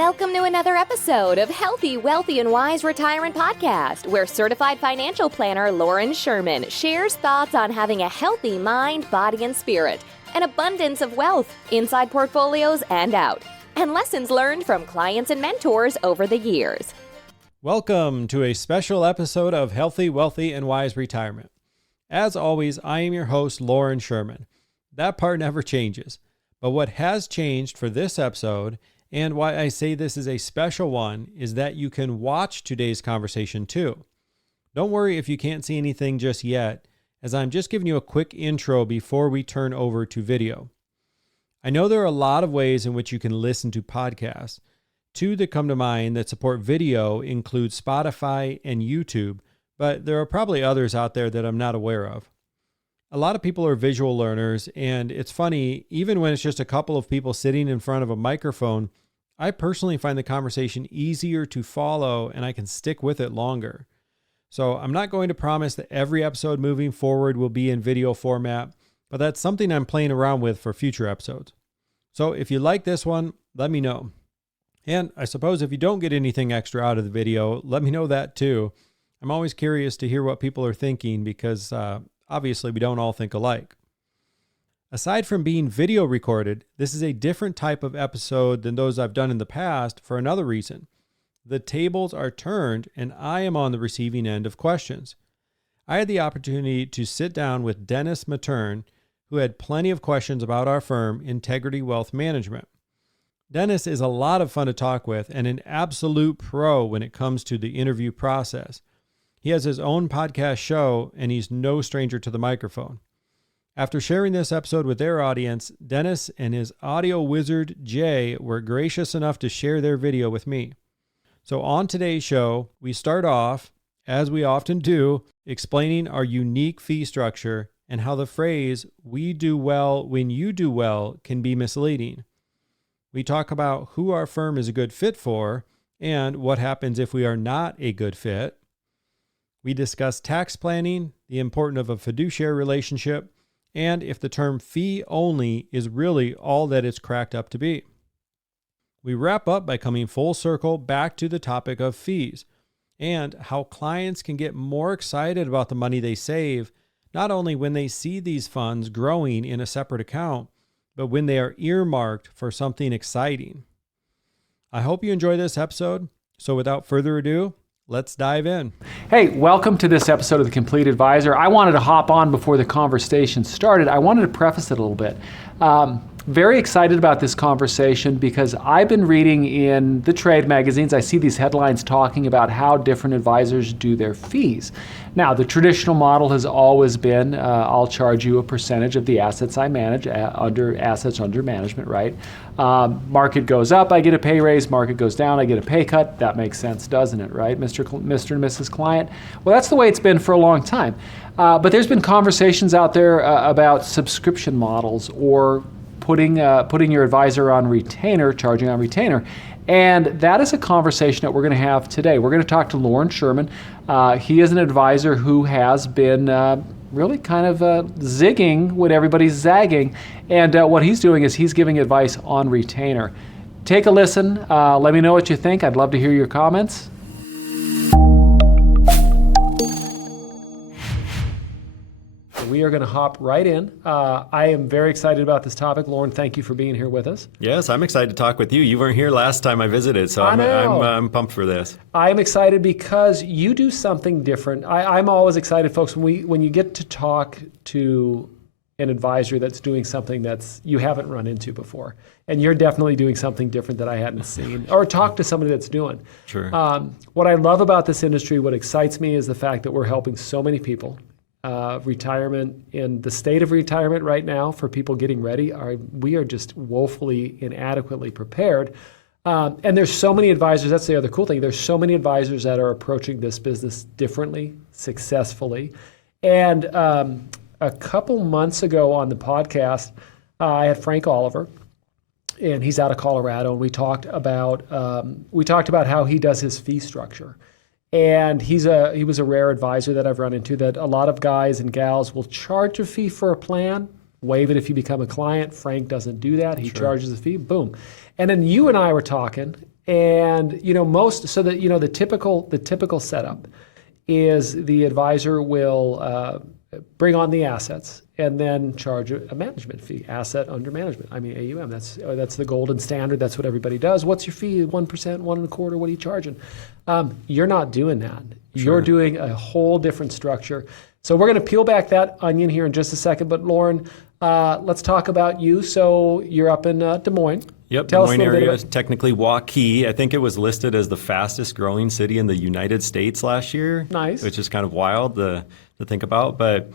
Welcome to another episode of Healthy, Wealthy, and Wise Retirement Podcast, where certified financial planner Loren Sherman shares thoughts on having a healthy mind, body, and spirit, an abundance of wealth inside portfolios and out, and lessons learned from clients and mentors over the years. Welcome to a special episode of Healthy, Wealthy, and Wise Retirement. As always, I am your host, Loren Sherman. That part never changes. But what has changed for this episode, and why I say this is a special one, is that you can watch today's conversation too. Don't worry if you can't see anything just yet, as I'm just giving you a quick intro before we turn over to video. I know there are a lot of ways in which you can listen to podcasts. Two that come to mind that support video include Spotify and YouTube, but there are probably others out there that I'm not aware of. A lot of people are visual learners, and it's funny, even when it's just a couple of people sitting in front of a microphone, I personally find the conversation easier to follow and I can stick with it longer. So I'm not going to promise that every episode moving forward will be in video format, but that's something I'm playing around with for future episodes. So if you like this one, let me know. And I suppose if you don't get anything extra out of the video, let me know that too. I'm always curious to hear what people are thinking because obviously we don't all think alike. Aside from being video recorded, this is a different type of episode than those I've done in the past for another reason. The tables are turned and I am on the receiving end of questions. I had the opportunity to sit down with Dennis Mattern, who had plenty of questions about our firm, Integrity Wealth Management. Dennis is a lot of fun to talk with and an absolute pro when it comes to the interview process. He has his own podcast show and he's no stranger to the microphone. After sharing this episode with their audience, Dennis and his audio wizard, Jay, were gracious enough to share their video with me. So on today's show, we start off, as we often do, explaining our unique fee structure and how the phrase, "we do well when you do well," can be misleading. We talk about who our firm is a good fit for and what happens if we are not a good fit. We discuss tax planning, the importance of a fiduciary relationship, and if the term fee only is really all that it's cracked up to be. We wrap up by coming full circle back to the topic of fees and how clients can get more excited about the money they save, not only when they see these funds growing in a separate account, but when they are earmarked for something exciting. I hope you enjoy this episode. So without further ado, let's dive in. Hey, welcome to this episode of The Complete Advisor. I wanted to hop on before the conversation started. I wanted to preface it a little bit. Very excited about this conversation because I've been reading in the trade magazines. I see these headlines talking about how different advisors do their fees. Now, the traditional model has always been, I'll charge you a percentage of the assets I manage, assets under management, right? Market goes up, I get a pay raise. Market goes down, I get a pay cut. That makes sense, doesn't it, right, Mr. and Mrs. Client? Well, that's the way it's been for a long time. But there's been conversations out there about subscription models or putting your advisor on retainer, charging on retainer. And that is a conversation that we're going to have today. We're going to talk to Loren Sherman. He is an advisor who has been really kind of zigging when everybody's zagging. And what he's doing is he's giving advice on retainer. Take a listen. Let me know what you think. I'd love to hear your comments. We are going to hop right in. I am very excited about this topic. Loren, thank you for being here with us. Yes, I'm excited to talk with you. You weren't here last time I visited, so I'm pumped for this. I'm excited because you do something different. I'm always excited, folks, when you get to talk to an advisor that's doing something that's you haven't run into before. And you're definitely doing something different that I hadn't seen or talk to somebody that's doing. Sure. What I love about this industry, what excites me is the fact that we're helping so many people. Retirement in the state of retirement right now for people getting ready, we are just woefully inadequately prepared. And there's so many advisors, that's the other cool thing, there's so many advisors that are approaching this business differently, successfully. And a couple months ago on the podcast, I had Frank Oliver, and he's out of Colorado, and we talked about how he does his fee structure. And he was a rare advisor that I've run into, that a lot of guys and gals will charge a fee for a plan, waive it if you become a client. Frank doesn't do that. He charges a fee, boom. And then you and I were talking, And the typical setup is the advisor will bring on the assets and then charge a management fee, asset under management. I mean, AUM, that's the golden standard. That's what everybody does. What's your fee? 1%, 1.25%, what are you charging? You're not doing that. Sure. You're doing a whole different structure. So we're going to peel back that onion here in just a second. But Loren, let's talk about you. So you're up in Des Moines. Yep, Des Moines area is technically Waukee. I think it was listed as the fastest growing city in the United States last year. Nice. Which is kind of wild to think about. But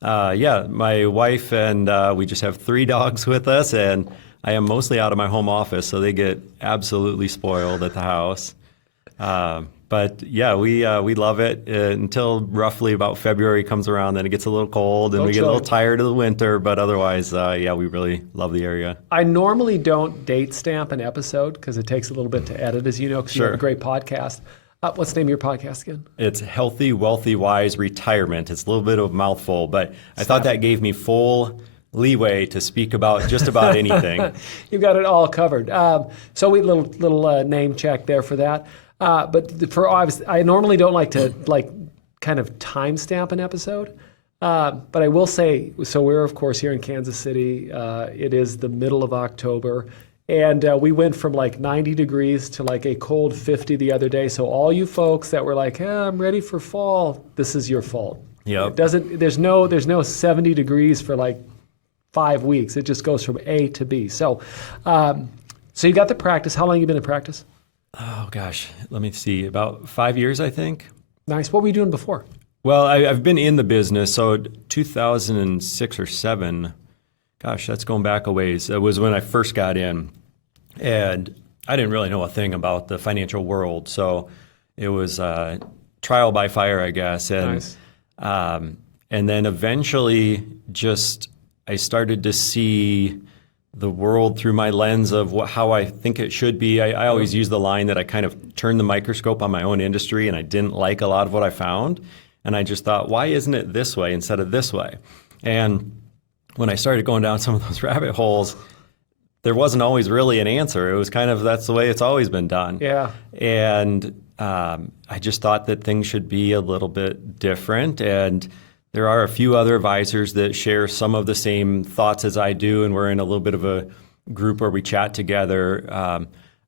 my wife and we just have 3 dogs with us, and I am mostly out of my home office, so they get absolutely spoiled at the house. But yeah, we love it until roughly about February comes around. Then it gets a little cold and we get a little tired of the winter. But otherwise, we really love the area. I normally don't date stamp an episode because it takes a little bit to edit, as you know, because you have a great podcast. What's the name of your podcast again? It's Healthy, Wealthy, Wise Retirement. It's a little bit of a mouthful, but I thought that gave me full leeway to speak about just about anything. You've got it all covered. So we little name check there for that. But for obvious, I normally don't like to kind of timestamp an episode. But I will say, so we're of course here in Kansas City. It is the middle of October, and we went from 90 degrees to a cold 50 the other day. So all you folks that were I'm ready for fall, this is your fault. Yep. There's no 70 degrees for 5 weeks. It just goes from A to B. So you got the practice. How long have you been in practice? Oh gosh, let me see. About 5 years, I think. Nice. What were you doing before? Well, I've been in the business. So 2006 or 7, gosh, that's going back a ways. It was when I first got in, and I didn't really know a thing about the financial world. So it was trial by fire, I guess. And nice. And then eventually, I started to see the world through my lens of how I think it should be. I always use the line that I kind of turned the microscope on my own industry, and I didn't like a lot of what I found. And I just thought, why isn't it this way instead of this way? And when I started going down some of those rabbit holes, there wasn't always really an answer. It was kind of, that's the way it's always been done. Yeah. And I just thought that things should be a little bit different. And there are a few other advisors that share some of the same thoughts as I do, and we're in a little bit of a group where we chat together.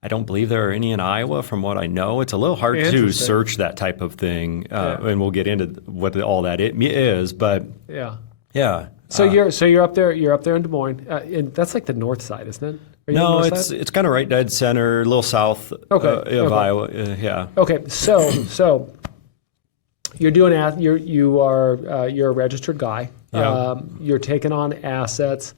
I don't believe there are any in Iowa from what I know. It's a little hard to search that type of thing, and we'll get into what all that is, but yeah. So you're up there in Des Moines, and that's the north side, isn't it? No, it's kind of right dead center, a little south of Iowa. Yeah. Okay, so you're doing you're a registered guy. Yeah. You're taking on assets.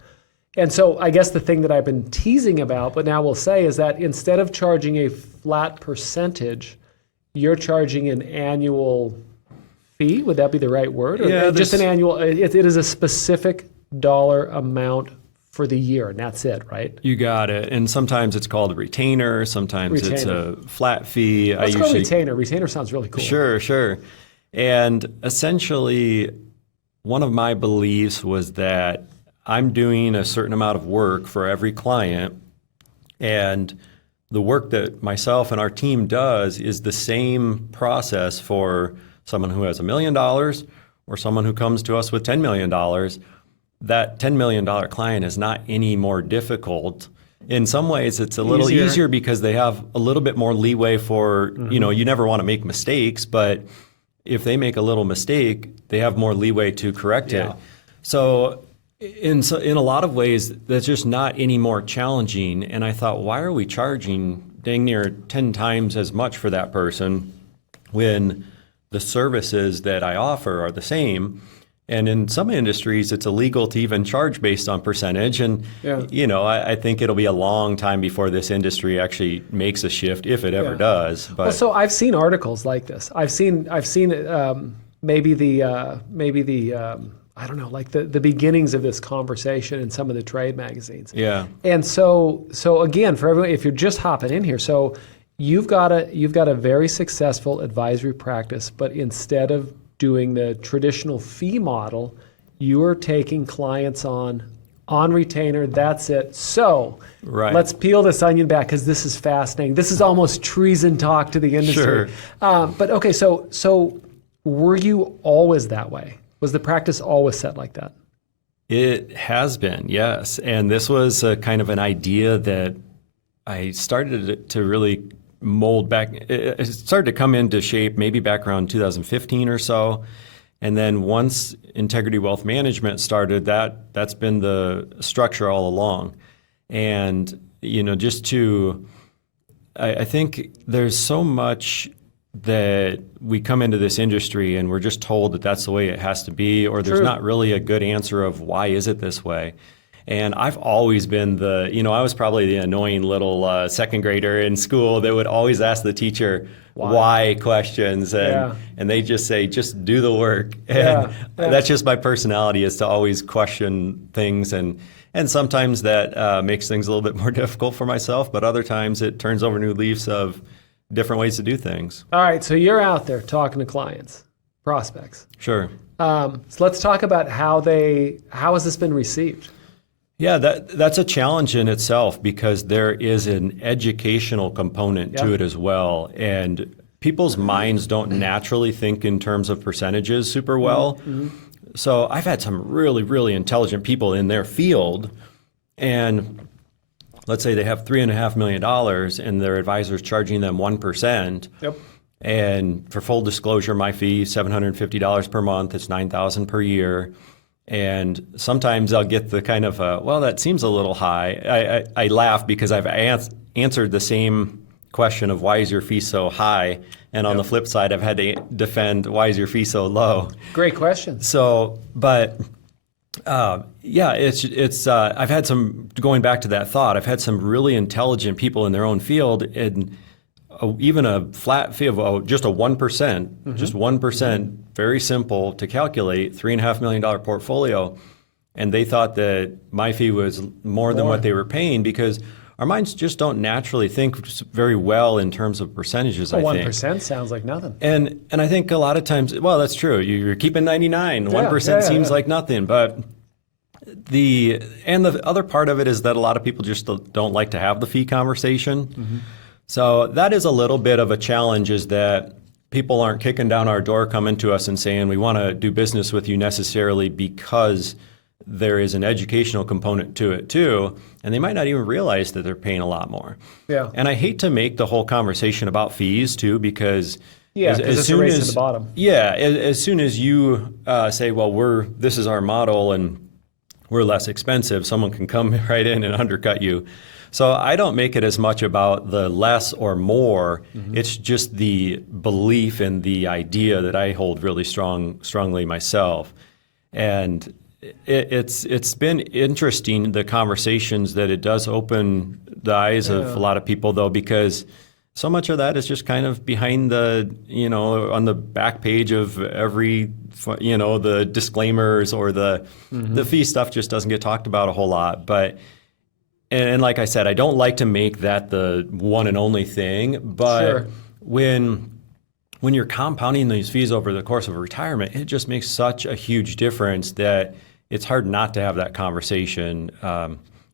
And so I guess the thing that I've been teasing about, but now we'll say, is that instead of charging a flat percentage, you're charging an annual fee. Would that be the right word? Or just an annual? It is a specific dollar amount for the year, and that's it, right? You got it. And sometimes it's called a retainer. Sometimes it's a flat fee. Let's go retainer. Retainer sounds really cool. Sure. And essentially, one of my beliefs was that I'm doing a certain amount of work for every client, and the work that myself and our team does is the same process for someone who has $1 million or someone who comes to us with $10 million. That $10 million client is not any more difficult. In some ways, it's a little easier because they have a little bit more leeway for, you never want to make mistakes, but if they make a little mistake, they have more leeway to correct it. So in a lot of ways, that's just not any more challenging. And I thought, why are we charging dang near 10 times as much for that person when the services that I offer are the same? And in some industries, it's illegal to even charge based on percentage. And, I think it'll be a long time before this industry actually makes a shift, if it ever does. But so I've seen articles like this. I've seen maybe the I don't know, the beginnings of this conversation in some of the trade magazines. Yeah. And so again, for everyone, if you're just hopping in here, so you've got a very successful advisory practice, but instead of doing the traditional fee model, you are taking clients on on retainer. That's it. So Right. let's peel this onion back because this is fascinating. This is almost treason talk to the industry. Sure. But okay, so were you always that way? Was the practice always set like that? It has been, yes. And this was a kind of an idea that I started to really mold back. It started to come into shape maybe back around 2015 or so. And then once Integrity Wealth Management started, that's been the structure all along. And, I think there's so much that we come into this industry and we're just told that that's the way it has to be, or there's not really a good answer of why is it this way. And I've always been I was probably the annoying little second grader in school that would always ask the teacher why questions. And they just say, just do the work. And that's just my personality, is to always question things. And sometimes that makes things a little bit more difficult for myself, but other times it turns over new leaves of different ways to do things. All right, so you're out there talking to clients, prospects. Sure. So let's talk about how has this been received? Yeah, that's a challenge in itself, because there is an educational component to it as well. And people's minds don't naturally think in terms of percentages super well. Mm-hmm. So I've had some really, really intelligent people in their field, and let's say they have $3.5 million and their advisor's charging them 1%. Yep. And for full disclosure, my fee is $750 per month. It's $9,000 per year. And sometimes I'll get the kind of, well, that seems a little high. I laugh because I've answered the same question of why is your fee so high? And on the flip side, I've had to defend why is your fee so low? Great question. So, but it's I've had some, going back to that thought, I've had some really intelligent people in their own field, and even a flat fee of just a 1%, just 1%, very simple to calculate, $3.5 million portfolio. And they thought that my fee was more than what they were paying, because our minds just don't naturally think very well in terms of percentages, I think. 1% sounds like nothing. And I think a lot of times, well, that's true. You're keeping 99. 1% seems like nothing. But the other part of it is that a lot of people just don't like to have the fee conversation. Mm-hmm. So that is a little bit of a challenge, is that people aren't kicking down our door, coming to us and saying, we want to do business with you necessarily because there is an educational component to it too. And they might not even realize that they're paying a lot more. Yeah. And I hate to make the whole conversation about fees too, because as soon as, to the bottom. Yeah, as soon as you say, well, this is our model and we're less expensive, someone can come right in and undercut you. So I don't make it as much about the less or more. Mm-hmm. It's just the belief and the idea that I hold really strongly myself. And it's been interesting, the conversations that it does open the eyes of a lot of people, though, because so much of that is just kind of behind the, on the back page of every, the disclaimers, or the fee stuff just doesn't get talked about a whole lot. But and like I said, I don't like to make that the one and only thing, but when you're compounding these fees over the course of retirement, it just makes such a huge difference that it's hard not to have that conversation,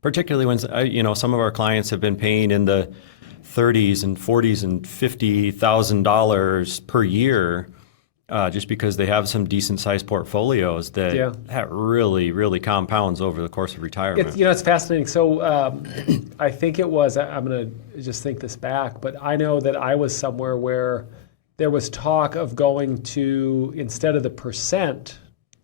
particularly when some of our clients have been paying in the $30,000 and $40,000 and $50,000 per year, just because they have some decent-sized portfolios that really, really compounds over the course of retirement. It's fascinating. So I think it was, I'm going to just think this back, but I know that I was somewhere where there was talk of going to, instead of the percent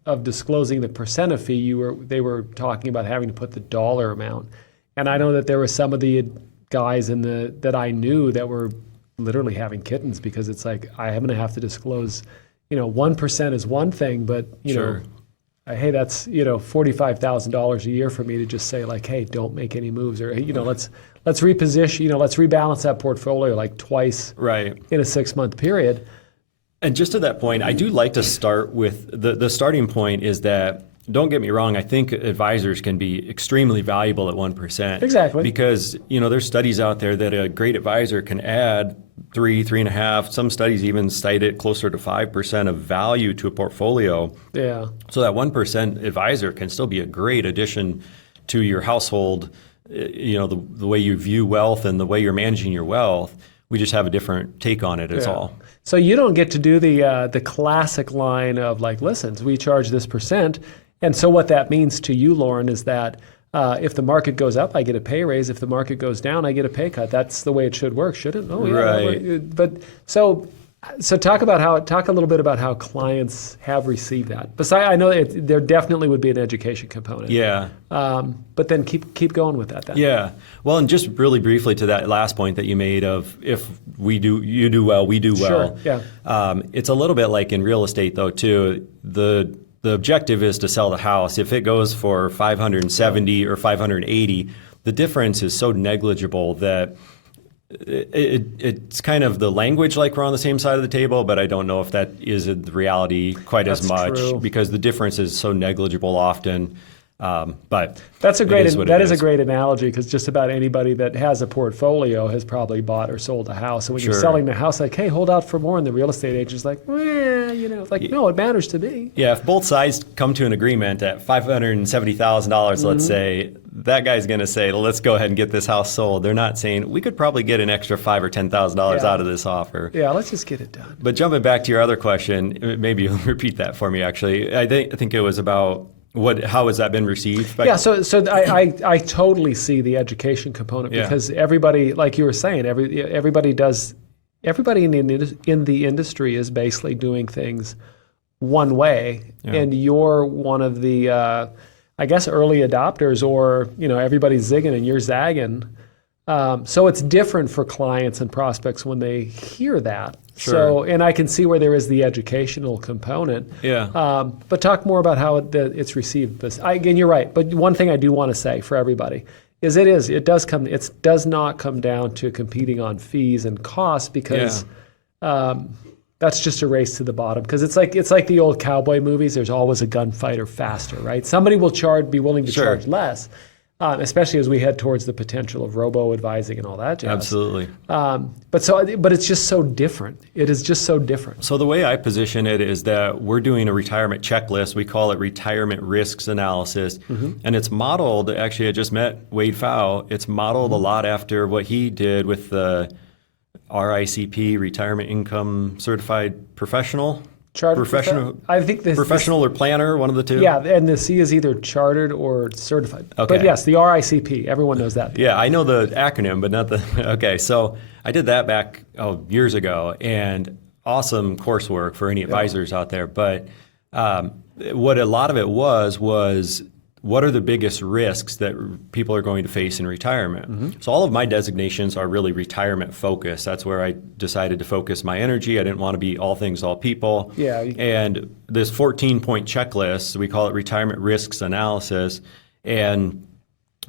of disclosing the percent of fee, they were talking about having to put the dollar amount. And I know that there were some of the guys that I knew that were literally having kittens, because it's like, I'm going to have to disclose, 1% is one thing, but hey, that's $45,000 a year for me to just say, like, hey, don't make any moves, or let's reposition, let's rebalance that portfolio like twice in a 6-month period. And just to that point, I do like to start with the starting point is that, don't get me wrong, I think advisors can be extremely valuable at 1%. Exactly. Because, there's studies out there that a great advisor can add 3.5, some studies even cite it closer to 5% of value to a portfolio. Yeah. So that 1% advisor can still be a great addition to your household, the way you view wealth and the way you're managing your wealth. We just have a different take on it is all. So you don't get to do the classic line of like, listen, we charge this percent. And so what that means to you, Loren, is that if the market goes up, I get a pay raise. If the market goes down, I get a pay cut. That's the way it should work, shouldn't it? Oh, yeah. Right. But so talk a little bit about how clients have received that. Besides, I know there definitely would be an education component. Yeah. But then keep going with that then. Yeah. Well, and just really briefly to that last point that you made of if you do well, we do well. Sure. Yeah. It's a little bit like in real estate though too. The objective is to sell the house. If it goes for 570 or 580, the difference is so negligible that it's kind of the language like we're on the same side of the table, but I don't know if that is the reality quite as much because the difference is so negligible often. But that is a great analogy because just about anybody that has a portfolio has probably bought or sold a house. And when you're selling the house, like, hey, hold out for more, and the real estate agent's like, no, it matters to me. Yeah, if both sides come to an agreement at $570,000, let's say, that guy's going to say, let's go ahead and get this house sold. They're not saying we could probably get an extra $5,000 or $10,000 out of this offer. Yeah, let's just get it done. But jumping back to your other question, maybe you'll repeat that for me. Actually, I think it was about. How has that been received? Yeah, so I totally see the education component because everybody, like you were saying, everybody in the industry is basically doing things one way, and you're one of the, I guess, early adopters, or everybody's zigging and you're zagging. So it's different for clients and prospects when they hear that. Sure. So, and I can see where there is the educational component. Yeah. But talk more about how it's received. Again, you're right. But one thing I do want to say for everybody is it does not come down to competing on fees and costs because that's just a race to the bottom. Because it's like the old cowboy movies. There's always a gunfighter faster, right? Somebody will be willing to charge less. Especially as we head towards the potential of robo-advising and all that jazz. Absolutely. But it's just so different. It is just so different. So the way I position it is that we're doing a retirement checklist. We call it retirement risks analysis. And it's modeled, actually I just met Wade Pfau. It's modeled a lot after what he did with the RICP, Retirement Income Certified Professional. I think professional or planner, one of the two. Yeah, and the C is either chartered or certified. Okay. But yes, the RICP, everyone knows that. Yeah, I know the acronym, but not the. Okay, so I did that back years ago, and awesome coursework for any advisors out there. But what a lot of it was what are the biggest risks that people are going to face in retirement? So all of my designations are really retirement focused. That's where I decided to focus my energy. I didn't want to be all things, all people. Yeah. And this 14-point checklist, we call it retirement risks analysis. And,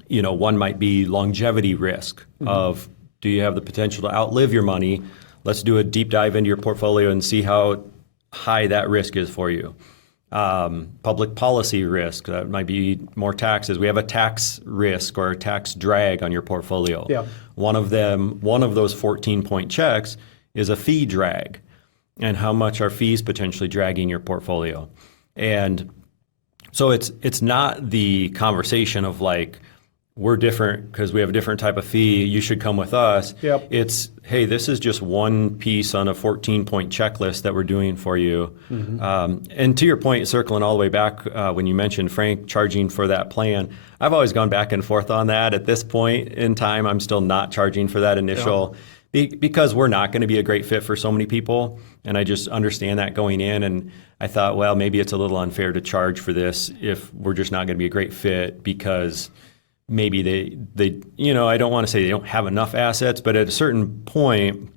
one might be longevity risk of, do you have the potential to outlive your money? Let's do a deep dive into your portfolio and see how high that risk is for you. Public policy risk, that might be more taxes. We have a tax risk or a tax drag on your portfolio. Yeah. One of those 14-point checks is a fee drag, and how much are fees potentially dragging your portfolio. And so it's not the conversation of like, we're different because we have a different type of fee, you should come with us. Yep. It's, hey, this is just one piece on a 14-point checklist that we're doing for you. And to your point, circling all the way back when you mentioned Frank charging for that plan, I've always gone back and forth on that. At this point in time, I'm still not charging for that initial because we're not going to be a great fit for so many people. And I just understand that going in. And I thought, well, maybe it's a little unfair to charge for this if we're just not going to be a great fit because maybe they I don't want to say they don't have enough assets, but at a certain point,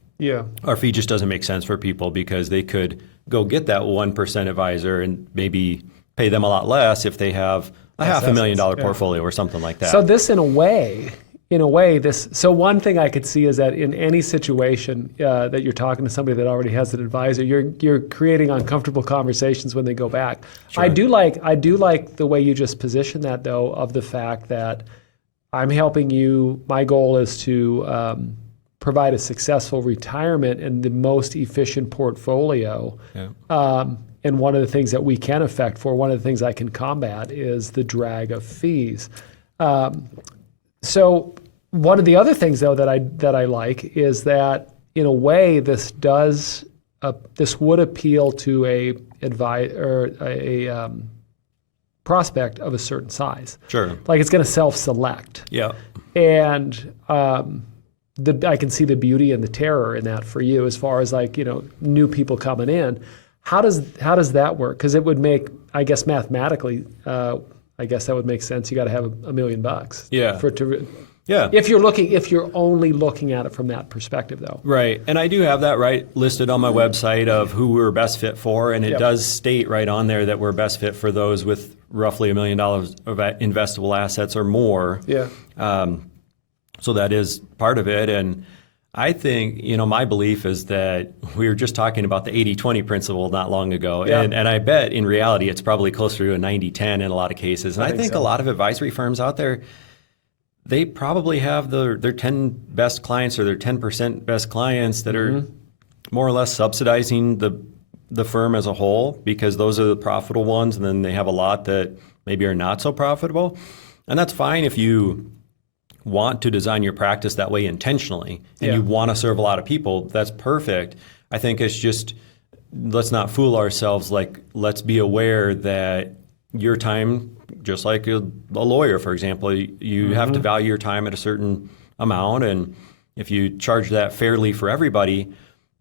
our fee just doesn't make sense for people because they could go get that 1% advisor and maybe pay them a lot less if they have a $500,000 portfolio or something like that. So this, in a way, so one thing I could see is that in any situation that you're talking to somebody that already has an advisor, you're creating uncomfortable conversations when they go back. Sure. I do like the way you just positioned that, though, of the fact that I'm helping you. My goal is to provide a successful retirement and the most efficient portfolio. And one of the things that we can affect for, one of the things I can combat is the drag of fees. So one of the other things, though, that I like is that in a way this would appeal to a prospect of a certain size. Sure. Like it's going to self-select. Yeah. And I can see the beauty and the terror in that for you as far as like, new people coming in. How does that work? Because it would make, I guess mathematically, I guess that would make sense. You got to have $1 million. Yeah. For it to. Yeah. If you're only looking at it from that perspective, though. Right. And I do have that listed on my website of who we're best fit for, and it does state right on there that we're best fit for those with roughly $1 million of investable assets or more. Yeah. So that is part of it. And I think, my belief is that we were just talking about the 80-20 principle not long ago. Yeah. And I bet in reality it's probably closer to a 90-10 in a lot of cases. And I think so. a lot of advisory firms out there, they probably have their 10 best clients or their 10% best clients that are more or less subsidizing the firm as a whole, because those are the profitable ones. And then they have a lot that maybe are not so profitable. And that's fine if you want to design your practice that way intentionally and you want to serve a lot of people. That's perfect. I think it's just, let's not fool ourselves. Like, let's be aware that your time, just like a lawyer, for example, you have to value your time at a certain amount. And if you charge that fairly for everybody,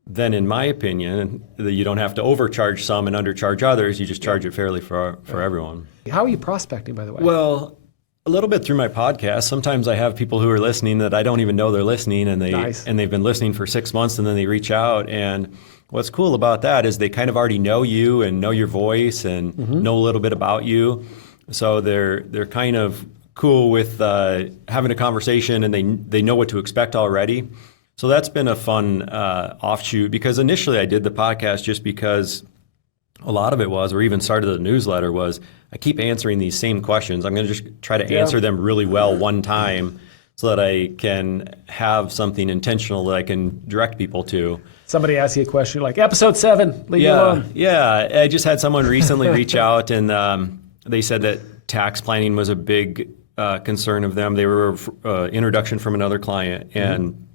then in my opinion, you don't have to overcharge some and undercharge others. You just charge it fairly for everyone. How are you prospecting, by the way? Well, a little bit through my podcast. Sometimes I have people who are listening that I don't even know they're listening, and they've been listening for 6 months, and then they reach out. And what's cool about that is they kind of already know you and know your voice and know a little bit about you. So they're kind of cool with having a conversation, and they know what to expect already. So that's been a fun offshoot, because initially I did the podcast just because a lot of it was, or even started the newsletter was, I keep answering these same questions. I'm going to just try to answer them really well one time so that I can have something intentional that I can direct people to. Somebody asks you a question like, episode 7, leave me alone. Yeah. I just had someone recently reach out, and they said that tax planning was a big concern of them. They were introduction from another client, and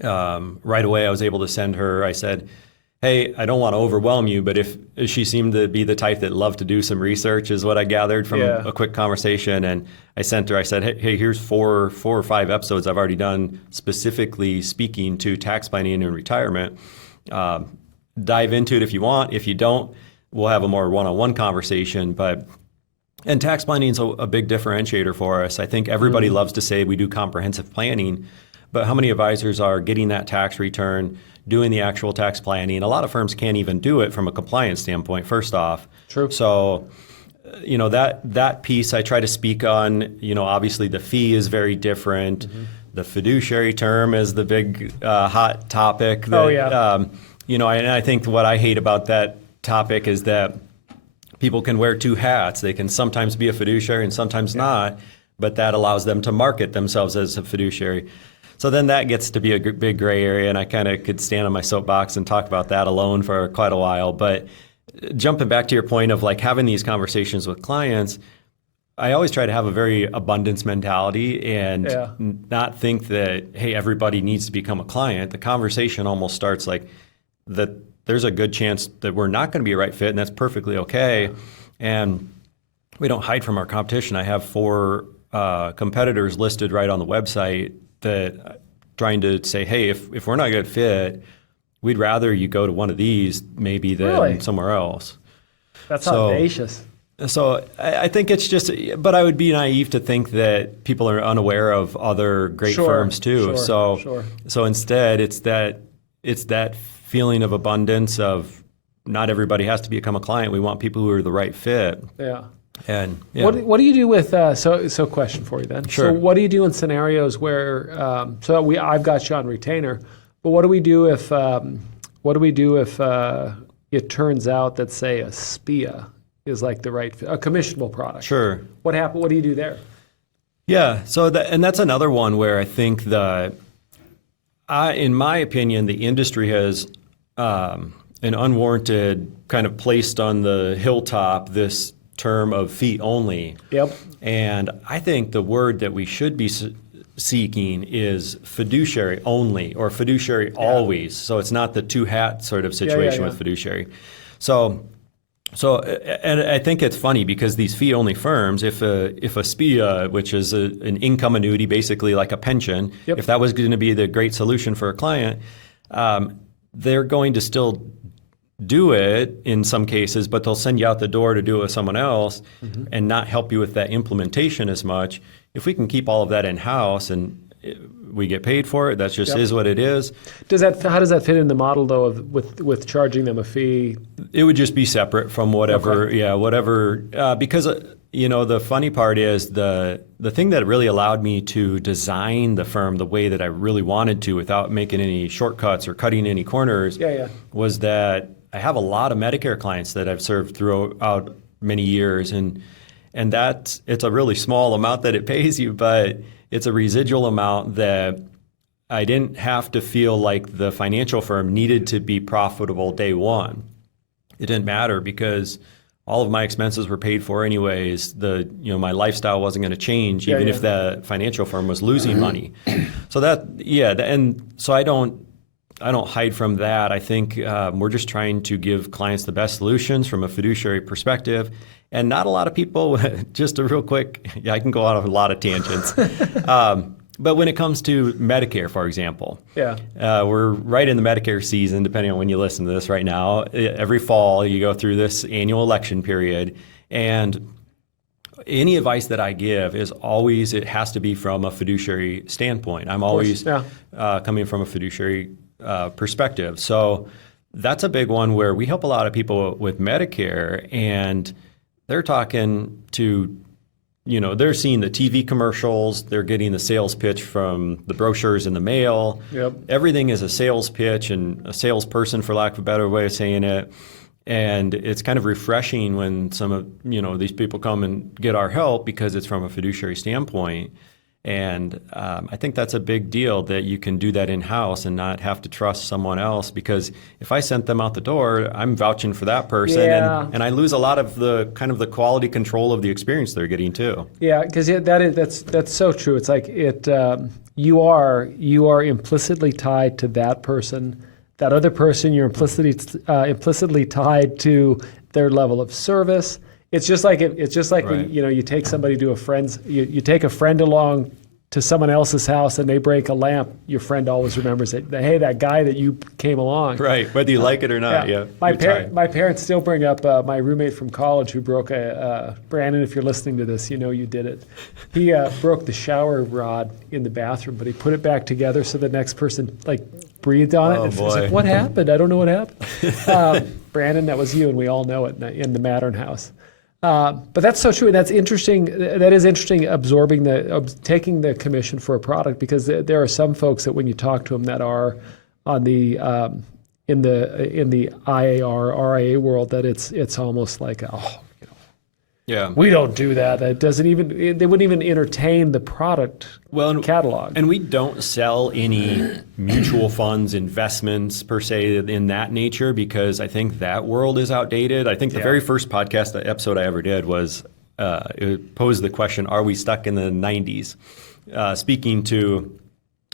right away I was able to send her, I said, hey, I don't want to overwhelm you, but if she seemed to be the type that loved to do some research, is what I gathered from a quick conversation. And I sent her, I said, hey, here's four or five episodes I've already done specifically speaking to tax planning and retirement. Dive into it if you want. If you don't, we'll have a more one-on-one conversation. And tax planning is a big differentiator for us. I think everybody loves to say we do comprehensive planning, but how many advisors are getting that tax return, doing the actual tax planning? A lot of firms can't even do it from a compliance standpoint, first off. True. So, that piece I try to speak on. Obviously the fee is very different. The fiduciary term is the big hot topic. That, and I think what I hate about that topic is that people can wear two hats. They can sometimes be a fiduciary and sometimes not, but that allows them to market themselves as a fiduciary. So then that gets to be a big gray area, and I kind of could stand on my soapbox and talk about that alone for quite a while. But jumping back to your point of like having these conversations with clients, I always try to have a very abundance mentality and not think that, hey, everybody needs to become a client. The conversation almost starts like that there's a good chance that we're not going to be a right fit, and that's perfectly okay. And we don't hide from our competition. I have 4 competitors listed right on the website that trying to say, hey, if we're not a good fit, we'd rather you go to one of these maybe than somewhere else. That's audacious. So I think it's just, but I would be naive to think that people are unaware of other great firms too. So instead, it's that feeling of abundance of not everybody has to become a client. We want people who are the right fit. Yeah. And what do you do with so question for you then? Sure. So what do you do in scenarios where I've got you on retainer, but what do we do if it turns out that, say, a SPIA is like the right fit, a commissionable product? Sure. What happened? What do you do there? Yeah. So that's another one where I think in my opinion, the industry has an unwarranted kind of placed on the hilltop this term of fee only. Yep. And I think the word that we should be seeking is fiduciary only or fiduciary always. So it's not the two hat sort of situation with fiduciary. So and I think it's funny because these fee only firms, if a SPIA, which is an income annuity, basically like a pension, if that was going to be the great solution for a client, they're going to still do it in some cases, but they'll send you out the door to do it with someone else and not help you with that implementation as much. If we can keep all of that in-house and we get paid for it, that just is what it is. How does that fit in the model, though, with charging them a fee? It would just be separate from whatever, because, the funny part is the thing that really allowed me to design the firm the way that I really wanted to without making any shortcuts or cutting any corners was that I have a lot of Medicare clients that I've served throughout many years, and it's a really small amount that it pays you, but it's a residual amount that I didn't have to feel like the financial firm needed to be profitable day one. It didn't matter because all of my expenses were paid for anyways. My lifestyle wasn't going to change even if the financial firm was losing money. So so I don't hide from that. I think we're just trying to give clients the best solutions from a fiduciary perspective. And not a lot of people, just a real quick, I can go on a lot of tangents. But when it comes to Medicare, for example, we're right in the Medicare season, depending on when you listen to this right now. Every fall, you go through this annual election period. And any advice that I give is always, it has to be from a fiduciary standpoint. I'm always coming from a fiduciary perspective. So that's a big one where we help a lot of people with Medicare, and they're talking to, they're seeing the TV commercials, they're getting the sales pitch from the brochures in the mail. Everything is a sales pitch and a salesperson, for lack of a better way of saying it. And it's kind of refreshing when some of, these people come and get our help because it's from a fiduciary standpoint. And I think that's a big deal, that you can do that in-house and not have to trust someone else, because if I sent them out the door, I'm vouching for that person, and I lose a lot of the kind of the quality control of the experience they're getting too. Yeah, because that's so true. It's like you are implicitly tied to that person. That other person, you're implicitly tied to their level of service. It's just like when you take somebody to you take a friend along to someone else's house and they break a lamp. Your friend always remembers it. Hey, that guy that you came along. Right, whether you like it or not. My parents still bring up my roommate from college who broke Brandon, if you're listening to this, you did it. He broke the shower rod in the bathroom, but he put it back together so the next person breathed on it. Oh, and boy. was like, what happened? I don't know what happened. Brandon, that was you, and we all know it in the Mattern house. But that's so true, and that's interesting. That is interesting, taking the commission for a product, because there are some folks that when you talk to them that are on the in the IAR RIA world, that it's almost like we don't do that. That doesn't even, they wouldn't even entertain the product catalog. And we don't sell any mutual funds, investments per se in that nature, because I think that world is outdated. I think the very first podcast episode I ever did was, it posed the question, are we stuck in the 90s? Speaking to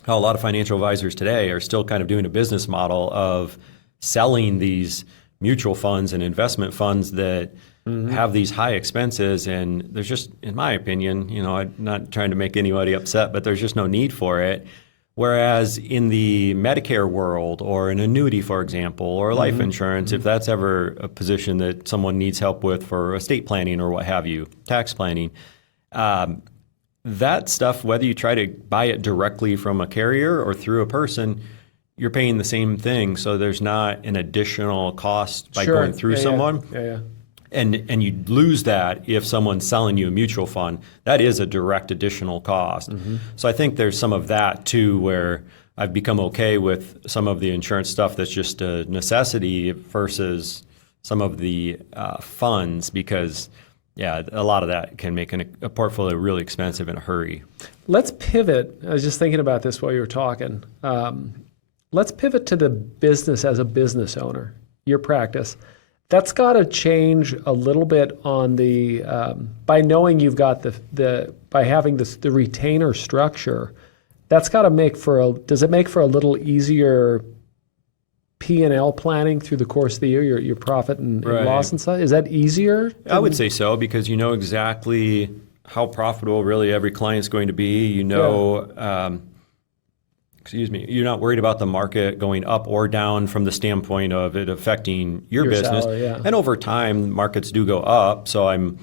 how a lot of financial advisors today are still kind of doing a business model of selling these mutual funds and investment funds that have these high expenses, and there's just, in my opinion, I'm not trying to make anybody upset, but there's just no need for it. Whereas in the Medicare world, or an annuity, for example, or life insurance, if that's ever a position that someone needs help with for estate planning or what have you, tax planning, that stuff, whether you try to buy it directly from a carrier or through a person, you're paying the same thing. So there's not an additional cost by going through someone. And you lose that if someone's selling you a mutual fund. That is a direct additional cost. So I think there's some of that too, where I've become okay with some of the insurance stuff that's just a necessity versus some of the funds, because a lot of that can make a portfolio really expensive in a hurry. Let's pivot. I was just thinking about this while you were talking. Let's pivot to the business as a business owner, your practice. That's got to change a little bit on the by knowing you've got the by having the retainer structure. That's got to make for does it make for a little easier P&L planning through the course of the year, your profit and loss and stuff? Is that easier? I would say so, because you know exactly how profitable really every client's going to be. You know, you're not worried about the market going up or down from the standpoint of it affecting your business. Salary, And over time, markets do go up, so I'm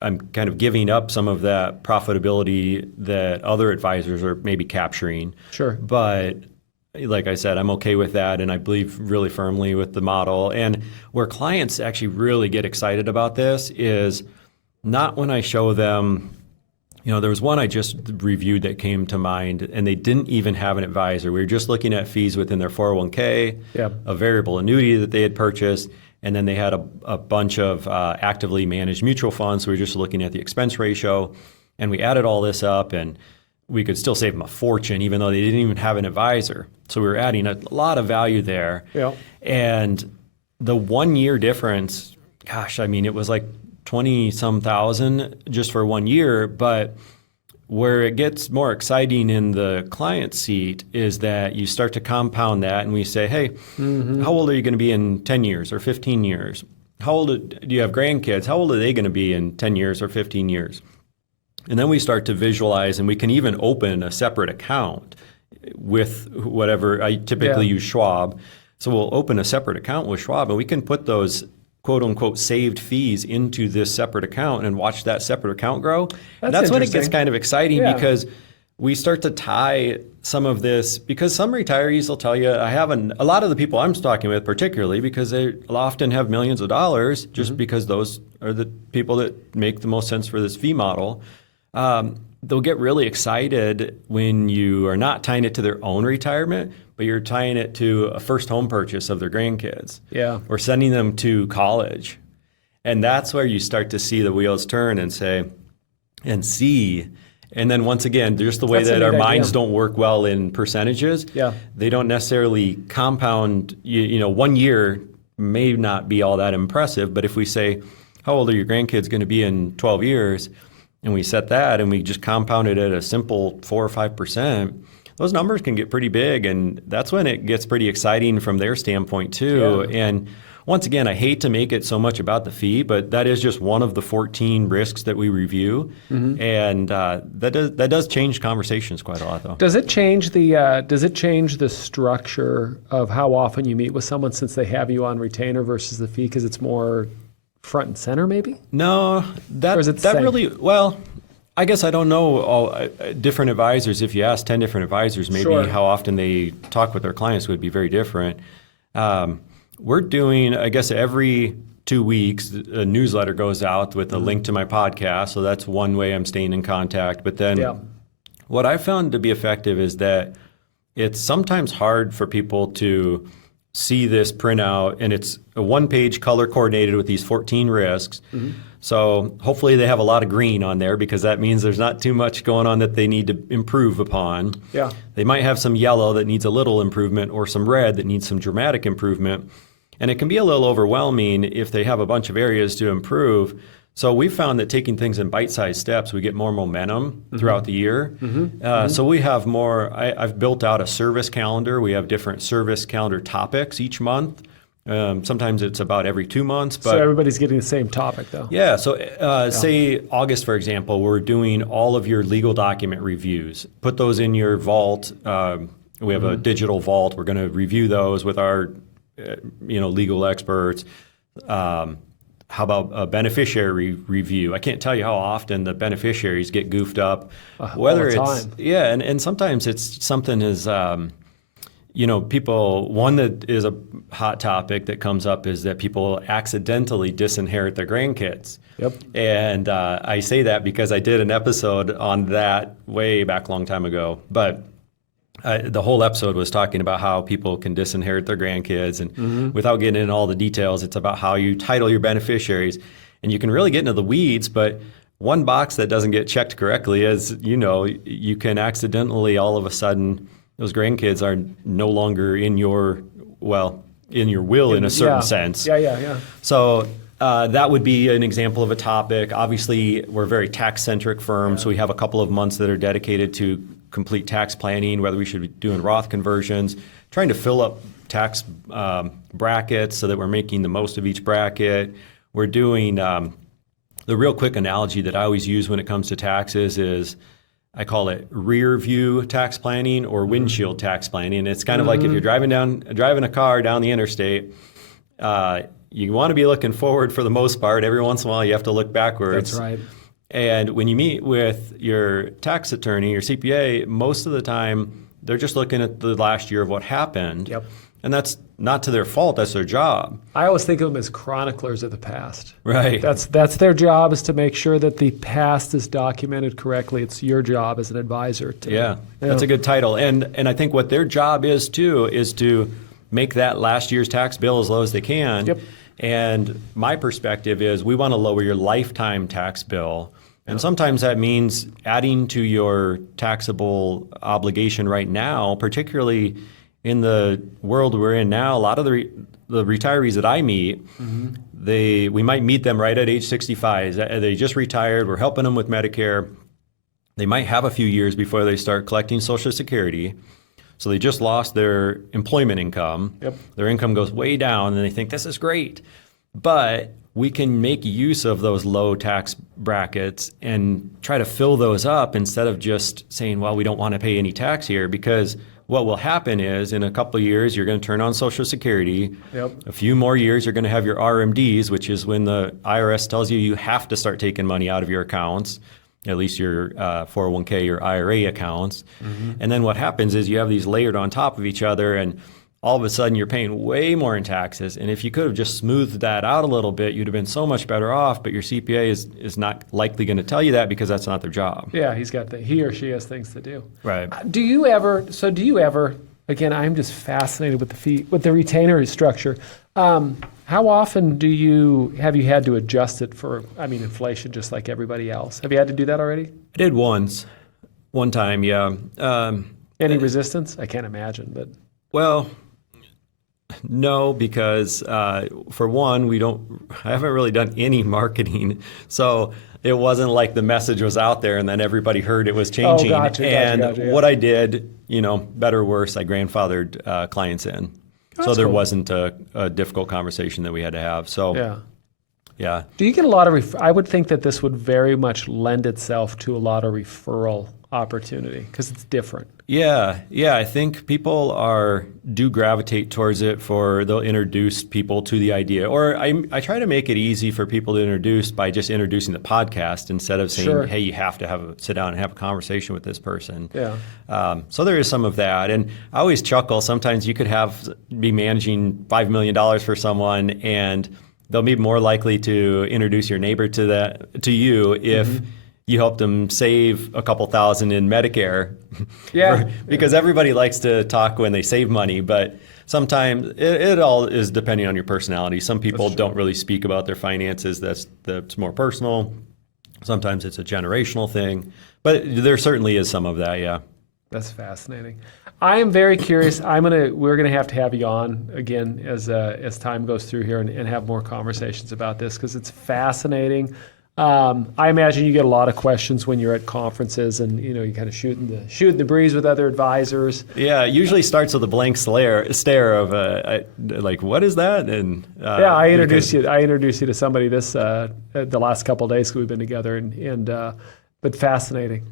kind of giving up some of that profitability that other advisors are maybe capturing. Sure. But like I said, I'm okay with that, and I believe really firmly with the model. And where clients actually really get excited about this is not when I show them, there was one I just reviewed that came to mind, and they didn't even have an advisor. We were just looking at fees within their 401k, a variable annuity that they had purchased, and then they had a bunch of actively managed mutual funds. So we were just looking at the expense ratio, and we added all this up, and we could still save them a fortune, even though they didn't even have an advisor. So we were adding a lot of value there. Yeah. And the 1 year difference, gosh, I mean, it was like 20-some thousand just for 1 year. But where it gets more exciting in the client seat is that you start to compound that, and we say, hey, how old are you going to be in 10 years or 15 years? How old do you have grandkids? How old are they going to be in 10 years or 15 years? And then we start to visualize, and we can even open a separate account with whatever. I typically use Schwab. So we'll open a separate account with Schwab, and we can put those quote unquote saved fees into this separate account and watch that separate account grow. That's when it gets kind of exciting, because we start to tie some of this, because some retirees will tell you, a lot of the people I'm talking with particularly, because they often have millions of dollars, just because those are the people that make the most sense for this fee model. They'll get really excited when you are not tying it to their own retirement, but you're tying it to a first home purchase of their grandkids. Or sending them to college. And that's where you start to see the wheels turn and see. And then once again, just the way that our minds don't work well in percentages, they don't necessarily compound. 1 year may not be all that impressive, but if we say, how old are your grandkids going to be in 12 years? And we set that, and we just compound it at a simple 4 or 5%, those numbers can get pretty big, and that's when it gets pretty exciting from their standpoint too. And once again, I hate to make it so much about the fee, but that is just one of the 14 risks that we review, and that does change conversations quite a lot, though. Does it change the structure of how often you meet with someone since they have you on retainer versus the fee, because it's more front and center, maybe? No, well, I guess I don't know all different advisors. If you ask 10 different advisors, maybe how often they talk with their clients would be very different. We're doing, I guess, every 2 weeks, a newsletter goes out with a link to my podcast. So that's one way I'm staying in contact. But then what I found to be effective is that it's sometimes hard for people to see this printout, and it's a one-page color coordinated with these 14 risks. So hopefully they have a lot of green on there, because that means there's not too much going on that they need to improve upon. They might have some yellow that needs a little improvement, or some red that needs some dramatic improvement. And it can be a little overwhelming if they have a bunch of areas to improve. So we found that taking things in bite-sized steps, we get more momentum throughout the year. So we have more. I've built out a service calendar. We have different service calendar topics each month. Sometimes it's about every 2 months. But so everybody's getting the same topic, though. Yeah. So say August, for example, we're doing all of your legal document reviews. Put those in your vault. We have a digital vault. We're going to review those with our legal experts. How about a beneficiary review? I can't tell you how often the beneficiaries get goofed up. Whether it's and sometimes it's something as people. One that is a hot topic that comes up is that people accidentally disinherit their grandkids. And I say that because I did an episode on that way back a long time ago, but. The whole episode was talking about how people can disinherit their grandkids, and without getting into all the details, it's about how you title your beneficiaries, and you can really get into the weeds. But one box that doesn't get checked correctly is, you can accidentally all of a sudden those grandkids are no longer in your in your will in a certain sense. Yeah. So that would be an example of a topic. Obviously, we're a very tax-centric firm, so we have a couple of months that are dedicated to complete tax planning, whether we should be doing Roth conversions, trying to fill up tax brackets so that we're making the most of each bracket. We're doing the real quick analogy that I always use when it comes to taxes is I call it rear view tax planning or windshield tax planning. It's kind of like if you're driving a car down the interstate, you want to be looking forward for the most part. Every once in a while, you have to look backwards. That's right. And when you meet with your tax attorney, your CPA, most of the time, they're just looking at the last year of what happened. Yep. And that's not to their fault. That's their job. I always think of them as chroniclers of the past. Right. That's their job, is to make sure that the past is documented correctly. It's your job as an advisor. That's a good title. And I think what their job is, too, is to make that last year's tax bill as low as they can. Yep. And my perspective is we want to lower your lifetime tax bill. And sometimes that means adding to your taxable obligation right now, particularly in the world we're in now. A lot of the retirees that I meet, we might meet them right at age 65. They just retired. We're helping them with Medicare. They might have a few years before they start collecting Social Security. So they just lost their employment income. Yep. Their income goes way down, and they think this is great. But we can make use of those low tax brackets and try to fill those up instead of just saying, well, we don't want to pay any tax here, because what will happen is in a couple of years, you're going to turn on Social Security. Yep. A few more years, you're going to have your RMDs, which is when the IRS tells you have to start taking money out of your accounts, at least your 401k, your IRA accounts. And then what happens is you have these layered on top of each other, and all of a sudden you're paying way more in taxes. And if you could have just smoothed that out a little bit, you'd have been so much better off. But your CPA is not likely going to tell you that, because that's not their job. Yeah, he or she has things to do. Right. Do you ever, again, I'm just fascinated with the retainer structure. How often have you had to adjust it for, inflation, just like everybody else? Have you had to do that already? I did one time, yeah. Any resistance? I can't imagine, but. Well, no, because for one, I haven't really done any marketing. So it wasn't like the message was out there and then everybody heard it was changing. Gotcha, what I did, better or worse, I grandfathered clients in. So there wasn't a difficult conversation that we had to have. So yeah. Do you get a lot of I would think that this would very much lend itself to a lot of referral opportunity because it's different. Yeah. I think people do gravitate towards it they'll introduce people to the idea. Or I try to make it easy for people to introduce by just introducing the podcast instead of saying, hey, you have to sit down and have a conversation with this person. Yeah. So there is some of that. And I always chuckle. Sometimes you could be managing $5 million for someone, and they'll be more likely to introduce your neighbor to you if you help them save a couple thousand in Medicare. Yeah. Because everybody likes to talk when they save money, but sometimes it all is depending on your personality. Some people don't really speak about their finances. That's more personal. Sometimes it's a generational thing, but there certainly is some of that, yeah. That's fascinating. I am very curious. We're gonna have to have you on again as time goes through here and have more conversations about this because it's fascinating. I imagine you get a lot of questions when you're at conferences and you kind of shooting the breeze with other advisors. Yeah, it usually starts with a blank stare of like, what is that? And I introduced you to somebody the last couple of days we've been together but fascinating.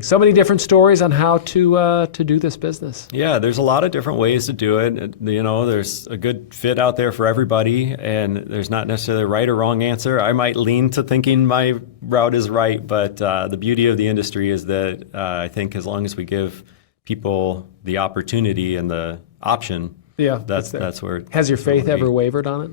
So many different stories on how to do this business. Yeah, there's a lot of different ways to do it. There's a good fit out there for everybody, and there's not necessarily a right or wrong answer. I might lean to thinking my route is right, but the beauty of the industry is that I think as long as we give people the opportunity and the option, that's where. Has your faith ever wavered on it?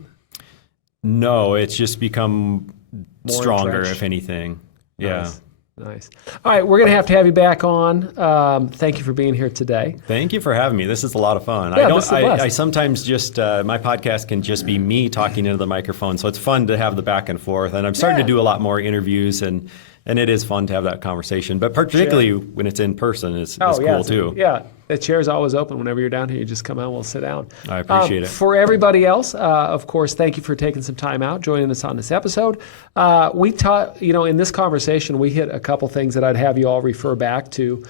No, it's just become more stronger, entrenched. if anything. Yeah. Nice. All right, we're going to have you back on. Thank you for being here today. Thank you for having me. This is a lot of fun. Yeah, this is a blast. I sometimes just, my podcast can just be me talking into the microphone, so it's fun to have the back and forth. And I'm starting to do a lot more interviews and And it is fun to have that conversation, but particularly when it's in person, it's cool too. Yeah, the chair's always open. Whenever you're down here, you just come out and we'll sit down. I appreciate it. For everybody else, of course, thank you for taking some time out, joining us on this episode. We taught, in this conversation, we hit a couple things that I'd have you all refer back to.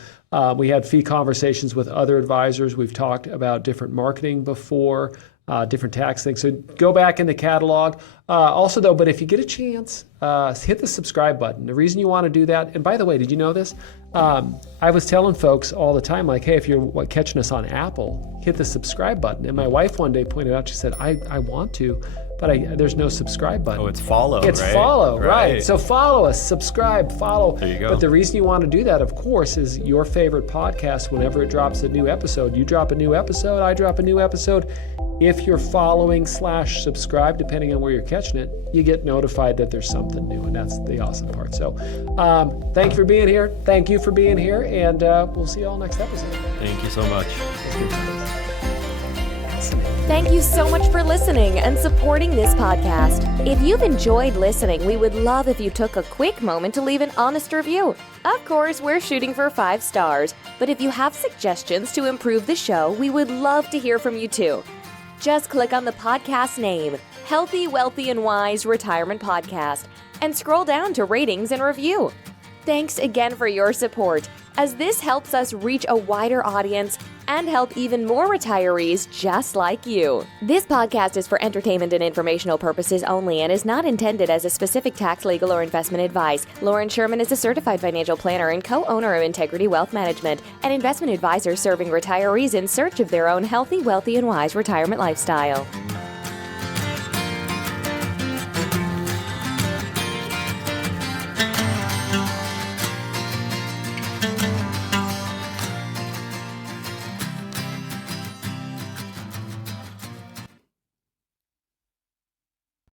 We had fee conversations with other advisors. We've talked about different marketing before, different tax things. So go back in the catalog. Also, though, but if you get a chance, hit the subscribe button. The reason you want to do that, and by the way, did you know this? I was telling folks all the time, like, hey, if you're catching us on Apple, hit the subscribe button. And my wife one day pointed out, she said, I want to, but there's no subscribe button. Oh, it's follow, It's right? follow, right. So follow us, subscribe, follow. There you go. But the reason you want to do that, of course, is your favorite podcast, whenever it drops a new episode. You drop a new episode, I drop a new episode. If you're following /subscribe, depending on where you're catching it, you get notified that there's something new, and that's the awesome part. So thank you for being here. Thank you for being here, and we'll see you all next episode. Thank you so much. Thank you so much for listening and supporting this podcast. If you've enjoyed listening, we would love if you took a quick moment to leave an honest review. Of course, we're shooting for 5 stars, but if you have suggestions to improve the show, we would love to hear from you too. Just click on the podcast name, Healthy, Wealthy, and Wise Retirement Podcast, and scroll down to ratings and review. Thanks again for your support, as this helps us reach a wider audience and help even more retirees just like you. This podcast is for entertainment and informational purposes only and is not intended as a specific tax, legal, or investment advice. Loren Sherman is a certified financial planner and co-owner of Integrity Wealth Management, an investment advisor serving retirees in search of their own healthy, wealthy, and wise retirement lifestyle.